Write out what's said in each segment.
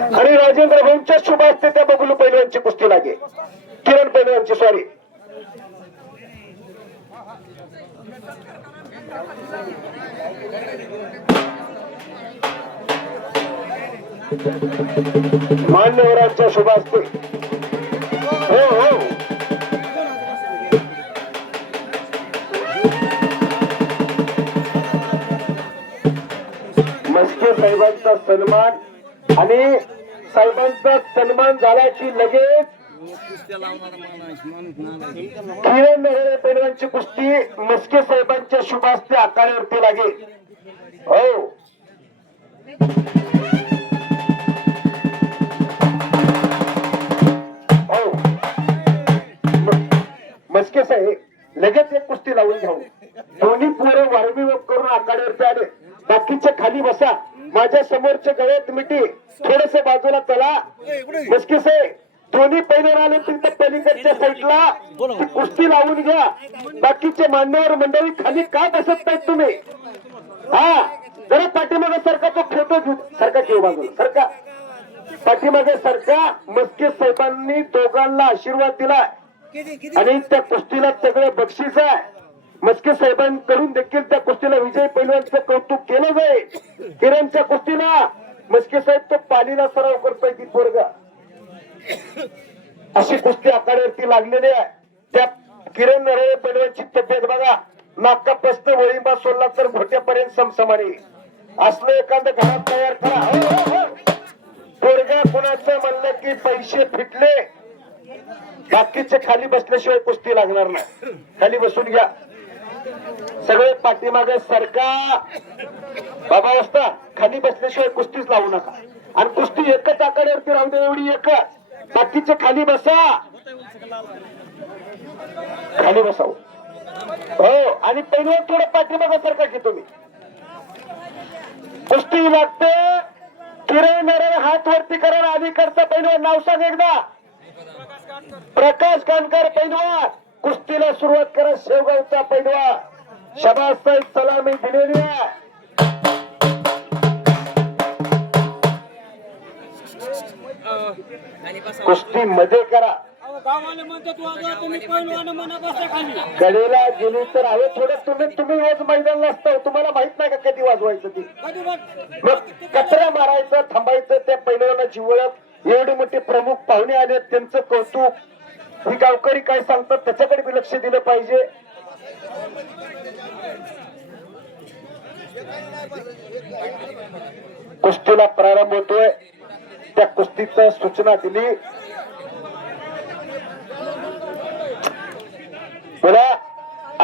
आणि राजेंद्र भाऊंच्या शुभ असते त्या बबलू पैलवानची कुस्ती लागे, किरण पैलवानची सॉरी. मान्यवरांच्या शुभ असते. हो हो मस्के साहेबांचा सन्मान आणि साहेबांचा सन्मान झाला की लगेच किरण नरळे पैलवानची कुस्ती मस्के साहेबांच्या शुभ हस्ते आखाड्यावरती लागेल. हो हो मस्के साहेब लगेच एक कुस्ती लावून घ्यावं. दोन्ही पोरं वारंवार करून आखाड्यावरती आले. बाकीचे खाली बसा. माझ्या समोरचे गळ्यात मिठी थोडस बाजूला चला. मस्के साहेब दोन्ही पैलवान आले तर पलीकडच्या साईडला कुस्ती लावून घ्या. बाकीचे मान्यवर मंडळी खाली का बसत नाहीत तुम्ही? हा जरा पाठीमागे सरका. तो फोटो घेऊ सरका घेऊ बाजूला सरका. पाठीमागे सरका. मस्के साहेबांनी दोघांना आशीर्वाद दिला आणि त्या कुस्तीला सगळं बक्षीस आहे. मस्के साहेबांकडून देखील त्या कुस्तीला विजय पैलवानचं कौतुक केलं जाईल. किरणच्या कुस्तीला मस्के साहेब तो पालीला सराव करतोय ती पोरगा. अशी कुस्ती आखाड्यावरती लागलेली आहे. त्या किरण नरळे पैलवानची तब्येत बघा. नाकापासून वळींबा सोडला तर घोट्यापर्यंत समसमानी असलं एखादं घरात तयार करा. हो हो हो पोरगा कुणाचं म्हणलं की पैसे फिटले. बाकीचे खाली बसल्याशिवाय कुस्ती लागणार नाही. खाली बसून घ्या सगळे. पाठीमागे सरका. बाबा वाजता खाली बसल्याशिवाय कुस्तीच लावू नका. आणि कुस्ती एकच आखाड्यावरती राहू दे एवढी एकच. बाकीचे खाली बसा. खाली बसाव. हो आणि पैलवान थोडं पाठीमागे सरका की तुम्ही. कुस्ती लागते. किरण नरळे हात वरती करा. अलीकडचा पैलवान नाव सांग एकदा. प्रकाश कानकर पैलवान. कुस्तीला सुरुवात करा. शेवगावचा पैलवान. शबाज साहेब सलामी दिलेली आहे. कुस्ती मध्ये करा. गडीला गेली तर हवे थोडं. तुम्ही रोज मैदानला असता. तुम्हाला माहित नाही का कधी वाजवायचं ती. मग कचरा मारायचं थांबायचं. त्या पैलवानाची ओळख. एवढे मोठे प्रमुख पाहुणे आले त्यांचं कौतुक. ही गावकरी काय सांगतात त्याच्याकडे बी लक्ष दिलं पाहिजे. कुस्तीला प्रारंभ होतोय. त्या कुस्तीचं सूचना दिली बोला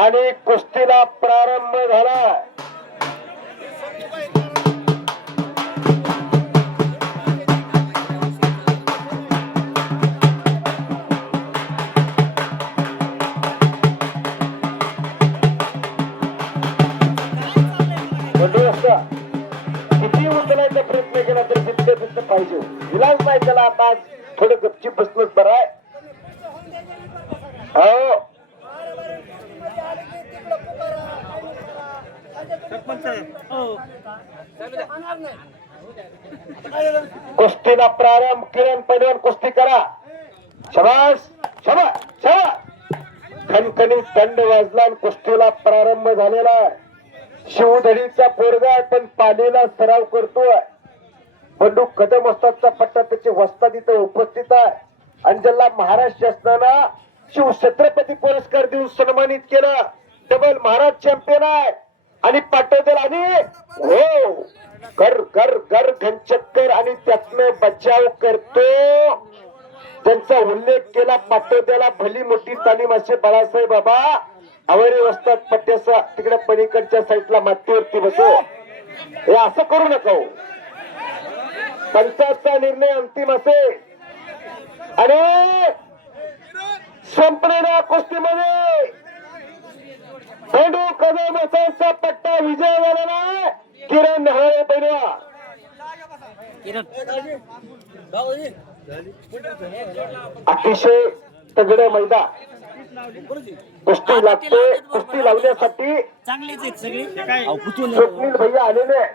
आणि कुस्तीला प्रारंभ झाला. किती उचलायचा प्रयत्न केला तर तिथं पाहिजे. विलास नाही त्याला. आता थोडं गपचीप बसलोच बरं आहे. हो कुस्तीला प्रारंभ. किरण पैलवान कुस्ती करा. शबास शबास शबास. खणखणीत दंड वाजला आणि कुस्तीला प्रारंभ झालेला आहे. शिवधडीचा पोरगा आहे पण पालीला सराव करतोय. बंडू कदम वस्तादचा पट्टा त्याचे वस्ताद इथं उपस्थित आहे. आणि ज्याला महाराष्ट्र शासनानं शिव छत्रपती पुरस्कार देऊन सन्मानित केलं. डबल महाराज चॅम्पियन आहे. आणि पाटोदर आणि हो घर घर घर घनचक्कर आणि त्यातनं बचाव करतो. त्यांचा उल्लेख केला. पाटोद्याला भली मोठी तालीम असे बाळासाहेब बाबा आवरे वस्ताद पट्ट्याचा तिकडे पलीकडच्या साईडला मातीवरती बसो. हे असं करू नका. पंचाचा निर्णय अंतिम असेल. आणि संपलेल्या कुस्तीमध्ये बंडू कदम वस्तादचा पट्टा विजय झालेला. किरण नरळे पैलवान. अतिशय तगडं मैदान. कुस्ती लागते. कुस्ती लावण्यासाठी स्वप्नील भैया आलेले.